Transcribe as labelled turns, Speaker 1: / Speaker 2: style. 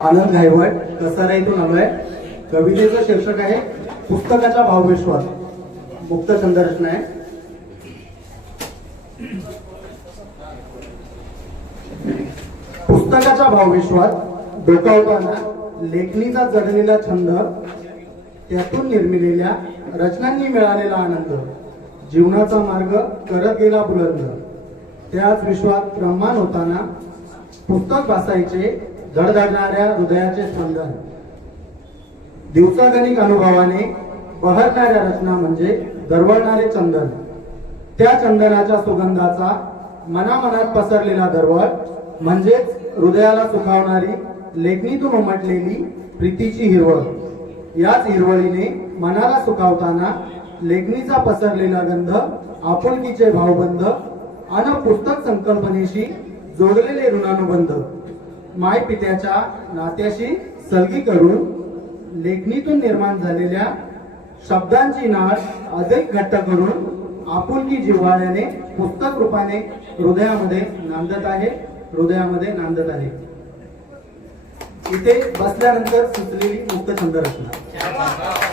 Speaker 1: आनंद गायवट कसारा इथून आलोय. कवितेचं शीर्षक आहे पुस्तकाचा भावविश्वास. मुक्त छंद रचना आहे. पुस्तकाचा भावविश्वास डोकावताना लेखणीचा जडलेला छंद त्यातून निर्मिलेल्या रचनांनी मिळालेला आनंद जीवनाचा मार्ग करत गेला बुलंद. त्याच विश्वात प्रमाण होताना पुस्तक वाचायचे धडधडणाऱ्या हृदयाचे स्पंदन. दिवसागणिक अनुभवाने बहरणाऱ्या रचना म्हणजे दरवळणारे चंदन. त्या चंदनाच्या सुगंधाचा मनामनात पसरलेला दरवळ म्हणजेच हृदयाला सुखावणारी लेखणीतून उमटलेली प्रीतीची हिरवळ. याच हिरवळीने मनाला सुखावताना लेखणीचा पसरलेला गंध आपुलकीचे भावबंध अन पुस्तक संकल्पनेशी जोडलेले ऋणानुबंध. माय पित्याच्या नात्याशी सलगी करून लेखणीतून निर्माण झालेल्या शब्दांची नाळ अधिक घट्ट करून आपुलकी जिव्हाळ्याने पुस्तक रूपाने हृदयामध्ये नांदत आहे हृदयामध्ये नांदत आहे. इथे बसल्यानंतर सुचलेली मुक्त छंद रचना